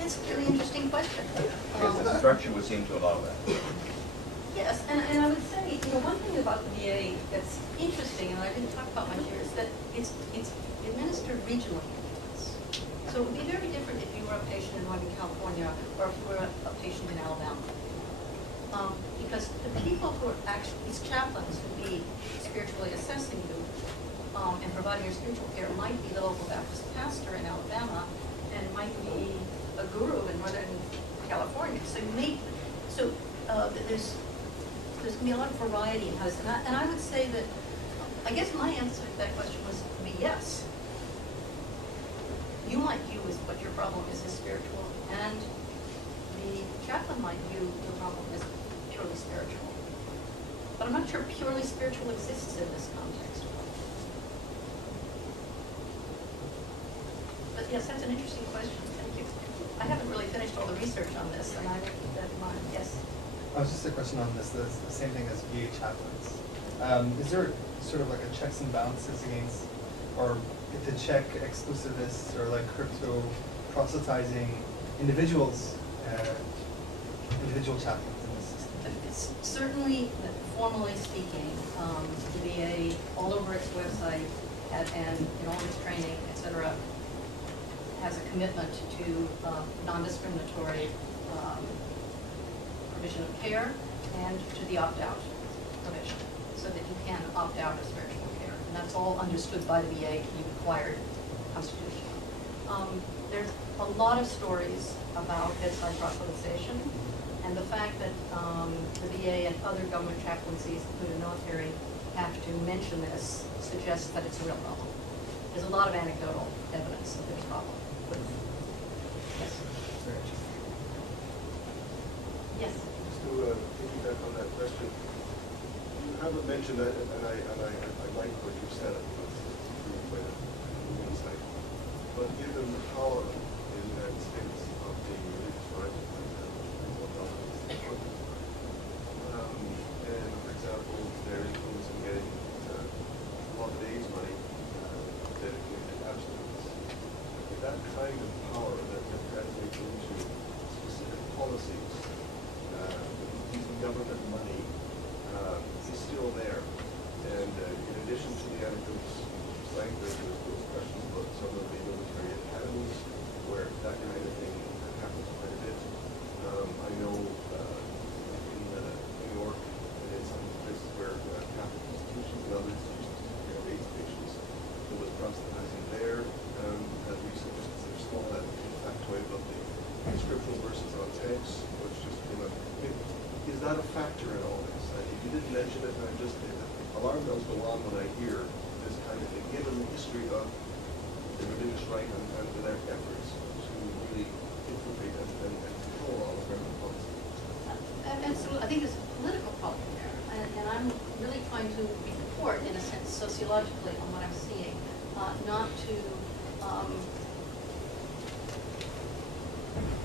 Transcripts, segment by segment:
It's a really interesting question. The structure would seem to allow that. Yes, and I would say, one thing about the VA that's interesting, and I didn't talk about much here, is that it's administered regionally. So it would be very different if you were a patient in Northern California or if you were a patient in Alabama. Because the people who are actually, these chaplains would be spiritually assessing you and providing your spiritual care might be the local Baptist pastor in Alabama and might be a guru in Northern California. So there's going to be a lot of variety in how this, and I would say that, I guess my answer to that question was be yes. You might view as what your problem is spiritual, and the chaplain might view your problem as purely spiritual. But I'm not sure purely spiritual exists in this context. But yes, that's an interesting question. Thank you. I haven't really finished all the research on this, and I will keep that in mind. Yes? I was just a question on this, the same thing as VA chaplains. Is there sort of like a checks and balances against, or to check exclusivists or like crypto proselytizing individuals, individual chaplains in the system? It's certainly, formally speaking, the VA, all over its website and in all its training, et cetera, has a commitment to non-discriminatory provision of care and to the opt-out provision, so that you can opt out of spiritual care. And that's all understood by the VA to be required constitutionally. There's a lot of stories about bedside proselytization, and the fact that the VA and other government chaplaincies, including military, have to mention this suggests that it's a real problem. There's a lot of anecdotal evidence that there's a problem with it. Yes? Yes? Just to piggyback on that question, you haven't mentioned that, and I like what you said. It's really quite an insight. But given the power in the United States of being religious right, and for example, their influence in getting a lot of AIDS money dedicated to abstinence, that kind of power that translates into specific policies using government money is still there. And in addition to the anecdotes like there's those questions about some of the military academies where that kind of thing happens quite a bit. I know in New York and in some places where Catholic institutions and other institutions take care of AIDS patients, there was proselytizing there. As we suggested, there's still that factoid about the scriptural verses on tanks, which just came up. Is that a factor in all this? You didn't mention it, and I'm just alarm bells go on when I hear this kind of thing, given the history of the religious right and their efforts to really infiltrate and control all of government policy. Absolutely. I think there's a political problem there, and I'm really trying to report, in a sense, sociologically on what I'm seeing, not to.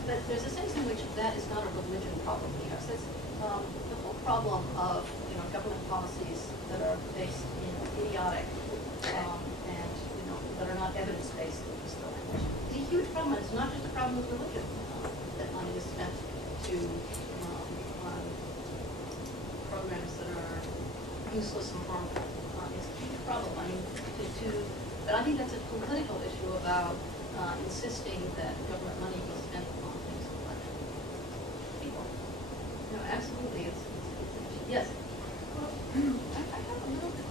But there's a sense in which that is not a religion problem here. So it's the whole problem of government policies that are based in idiotic and that are not evidence-based. It's a huge problem. It's not just a problem with religion that money is spent to on programs that are useless and harmful. It's a huge problem. I mean, but I think that's a political issue about insisting that government money be spent on things like people. No, absolutely. It's yes. Well, I have a little bit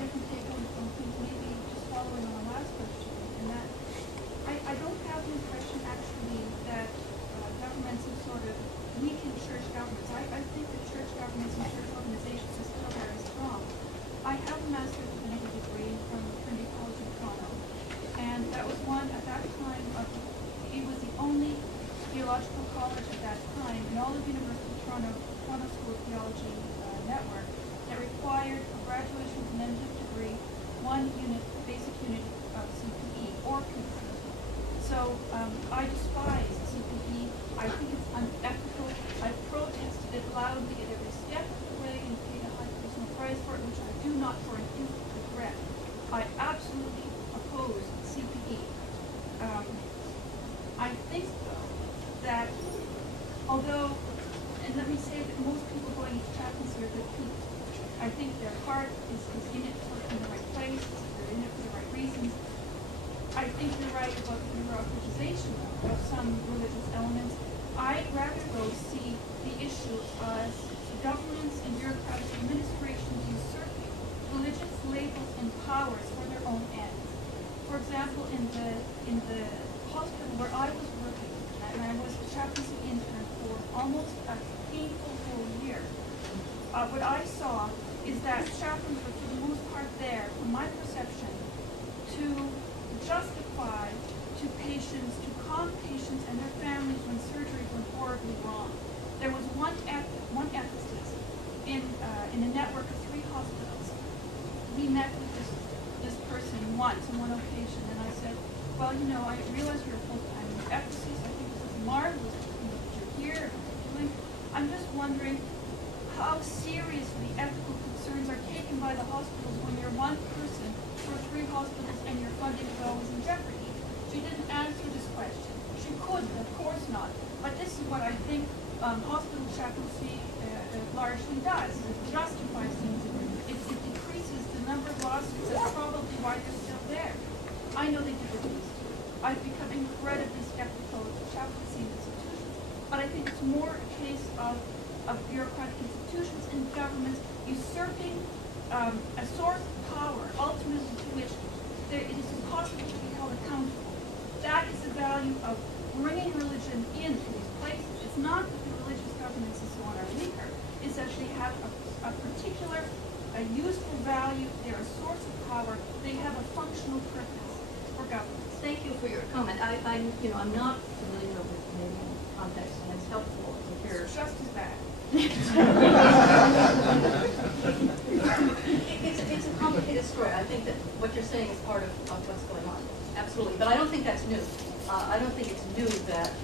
different take on things, maybe just following on the last question, in that I don't have the impression actually that governments have sort of weakened church governments. I think that church governments and church organizations are still very strong. I have a master's divinity degree from Trinity College in Toronto, and that was one at that time it was the only theological college at that time in all of University of Toronto School of Theology network that required a graduation with an MDiv degree, one basic unit of CPE or PPE. So I despise CPE. I think it's unethical. I've protested it loudly at every step of the way and paid a high personal price for it, which I do not for an instant regret. I absolutely oppose CPE. I think their heart is in it in the right place, they're in it for the right reasons. I think you're right about the bureaucratization of some religious elements. I'd rather though see the issue as governments and bureaucratic administrations usurping religious labels and powers for their own ends. For example, in the hospital where I was working, and I was a chaplaincy intern for almost a painful whole year, what I saw is that chaplains were for the most part there, from my perception, to justify to patients, to calm patients and their families when surgeries went horribly wrong. There was one ethicist in a network of 3 hospitals. We met with this person once on one occasion, and I said, well, you know, I realize you're a full-time ethicist. I think this is marvelous that you're here and what you're doing. I'm just wondering how seriously ethical concerns are taken by the hospitals when you're one person for 3 hospitals and your funding is always in jeopardy. She didn't answer this question. She couldn't, of course not. But this is what I think hospital chaplaincy largely does. It justifies things. It decreases the number of lawsuits. That's probably why they're still there. I know they do what they used to. I've become incredibly skeptical of the chaplaincy institutions. But I think it's more a case of bureaucratic institutions and governments usurping a source of power, ultimately to which it is impossible to be held accountable. That is the value of bringing religion into these places. It's not that the religious governments and so on are weaker. It's that they have a particular, useful value. They're a source of power. They have a functional purpose for governments. Thank you for your comment. I'm not familiar with the Canadian context, and it's helpful to hear. It's just as bad. It's a complicated story. I think that what you're saying is part of what's going on. Absolutely. But I don't think that's new. I don't think it's new that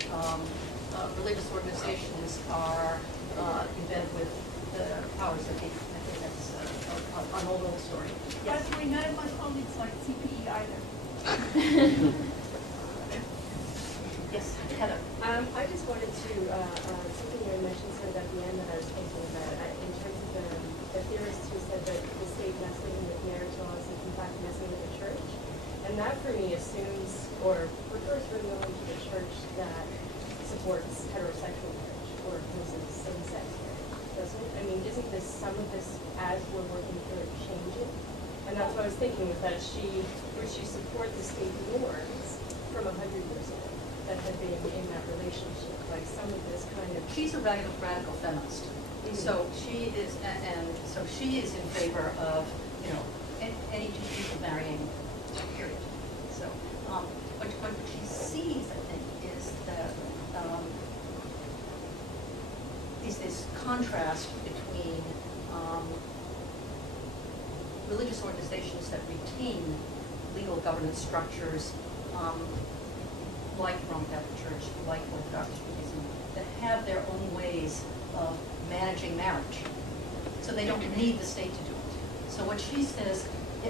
religious organizations are embedded with the powers that be. I think that's an old story. By the way, none of my colleagues like CPE either. Yes, Heather. I just wanted to, something you mentioned sort of at the end that I was thinking about, in terms of the theorists who said that the state messing with marriage laws is in fact messing with the church. And that for me assumes, or refers really only to the church that supports heterosexual marriage or opposes same-sex marriage, doesn't it? I mean, isn't this some of this as we're working toward changing? And that's what I was thinking, is that would she support the state norms from 100 years ago that had been in that relationship, like some of this kind of. She's a radical feminist. Mm-hmm. So she is, and so she is in favor of, any 2 people marrying, period. So what she sees, I think, is that is this contrast between religious organizations that retain legal governance structures, like the Roman Catholic Church, like Orthodox Judaism, that have their own ways of managing marriage. So they don't need the state to do it. So what she says,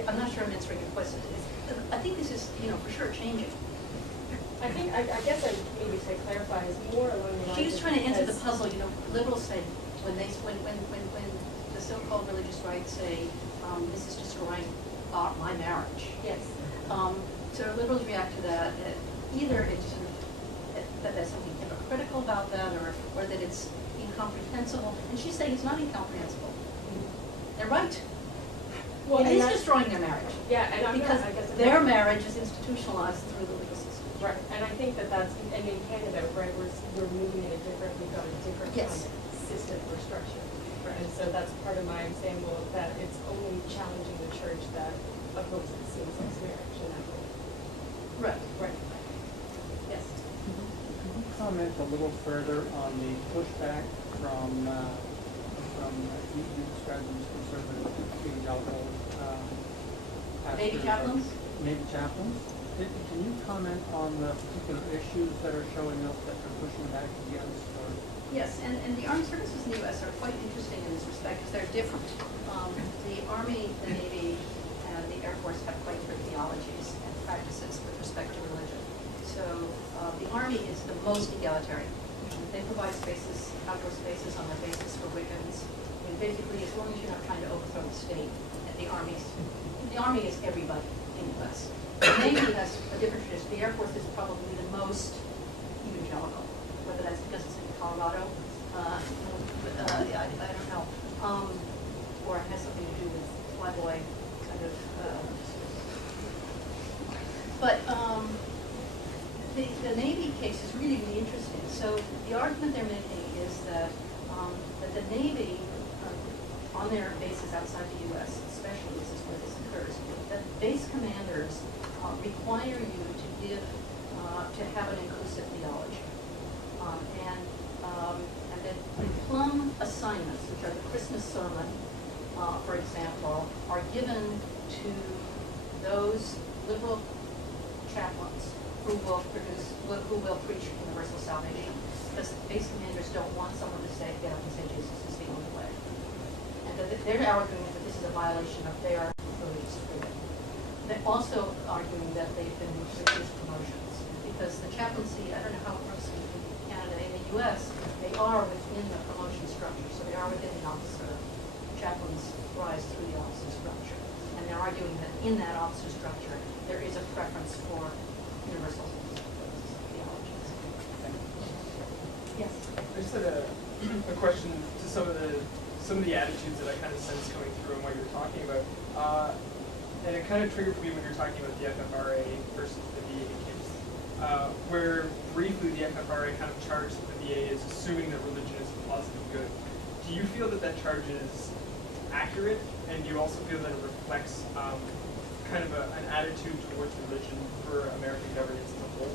I'm not sure I'm answering your question, I think this is, for sure changing. I guess I maybe to clarify is more along the lines. She was trying to answer the puzzle. Liberals say when the so-called religious right say this is destroying my marriage. Yes. So liberals react to that. Either it's that there's something hypocritical about that, or that it's incomprehensible. And she's saying it's not incomprehensible. They're right. Well, it is destroying their marriage. Yeah, and because their marriage is institutionalized through the legal system. Right, and I think that's, and in Canada, right, we're moving in a different, we've got a different kind of system or structure. Right. And so that's part of my example of that it's only challenging the church that opposes same-sex marriage in that way. Right. Right. Yes. Can you comment a little further on the pushback from you described them as conservative evangelical pastors? Maybe chaplains? Maybe chaplains. Can you comment on the particular issues that are showing up that they're pushing back against? Or? Yes, and the armed services in the U.S. are quite interesting in this respect because they're different. The Army, the Navy, and the Air Force have quite different theologies and practices with respect to religion. So the Army is the most egalitarian. They provide spaces, outdoor spaces on the basis for Wiccans, basically, as long as you're not trying to overthrow the state, and the army is everybody in the U.S. The Navy has a different tradition. The Air Force is probably the most evangelical, whether that's because it's in Colorado, I don't know, or it has something to do with flyboy kind of. But the Navy case is really, really interesting. So the argument they're making is that that the Navy, on their bases outside the U.S., especially this is where this occurs, that base commanders require you to give to have an inclusive theology, and that the plum assignments, which are the Christmas sermon, for example, are given to those liberal chaplains who will preach universal salvation, because base commanders don't want someone to get up and say Jesus is the only way, and that they're arguing that this is a violation of their religious freedom. They're also arguing that they've been refused promotions because the chaplaincy, I don't know how it works in Canada. In the U.S., they are within the promotion structure, so they are within the officer. Chaplains rise through the officer structure, and they're arguing that in that officer structure there is a preference for universal theologies. Yes. I just had a question to some of the attitudes that I kind of sense coming through in what you're talking about. And it kind of triggered for me when you're talking about the FFRA versus the VA case, where briefly the FFRA kind of charged that the VA is assuming that religion is a positive good. Do you feel that that charge is accurate, and do you also feel that it reflects kind of an attitude towards religion for American governance as a whole?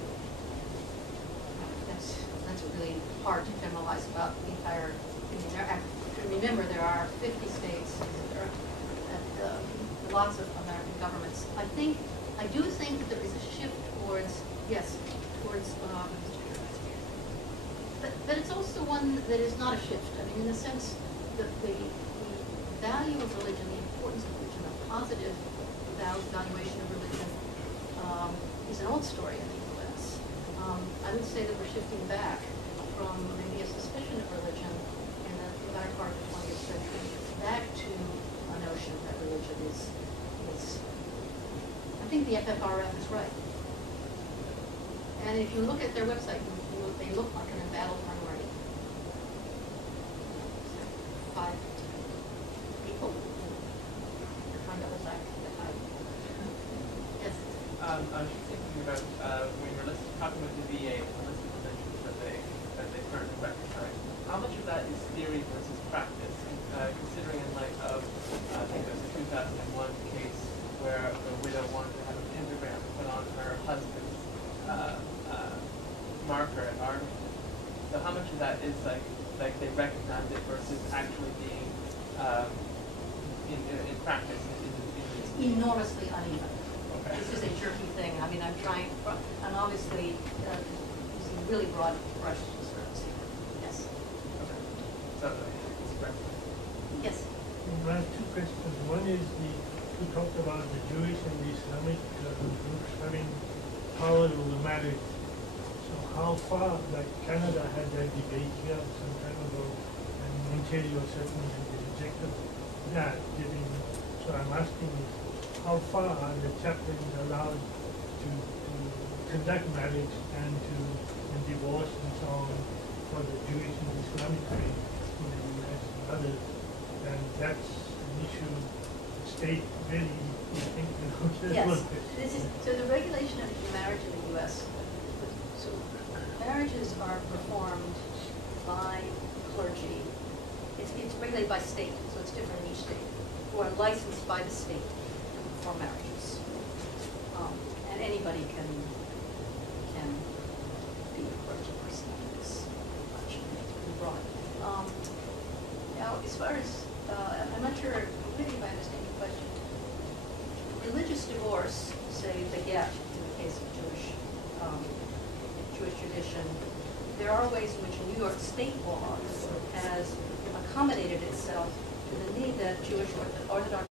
That's really hard to generalize about the entire. Remember, there are 50 states, there are lots of American governments. I do think that there is a shift towards, but it's also one that is not a shift. I mean, in the sense that the value of religion, the importance of religion, the positive valuation of religion is an old story in the U.S. I would say that we're shifting back from maybe a suspicion of religion in the latter part of the 20th century back to a notion that religion is I think the FFRF is right. And if you look at their website, they look like an embattled minority. 5 people. They're trying to hold back the tide. Yes. I was just thinking about when you were talking about the VA and the list of provisions that they currently recognize. How much of that is theory versus practice? Considering in light of, I think there was a 2001 case where the widow wanted to have a pentagram put on her husband's marker at Arlington. So how much of that is like they recognize it versus actually being in practice? It's enormously uneven. Okay. This is a jerky thing. I mean, I'm trying, and obviously using really broad brush strokes here. Yes. Okay. So it's practice. Yes. I have 2 questions. One is you talked about the Jewish and the Islamic groups having power over marriage. So how far, like Canada had that debate here some time ago, and Ontario certainly had rejected that. So I'm asking you, how far are the chaplains allowed to conduct marriage and divorce and so on for the Jewish and Islamic faith in the U.S. and others? And that's an issue the state really, you think, Yes. So the regulation of marriage in the U.S. So marriages are performed by clergy. It's regulated by state, so it's different in each state. Who are licensed by the state to perform marriages, and anybody can be a clergy person. It's pretty broad. Now, as far as I'm not sure completely if I understand your question. Religious divorce, say the get in the case of Jewish tradition, there are ways in which New York state law has accommodated itself to the need that Jewish Orthodox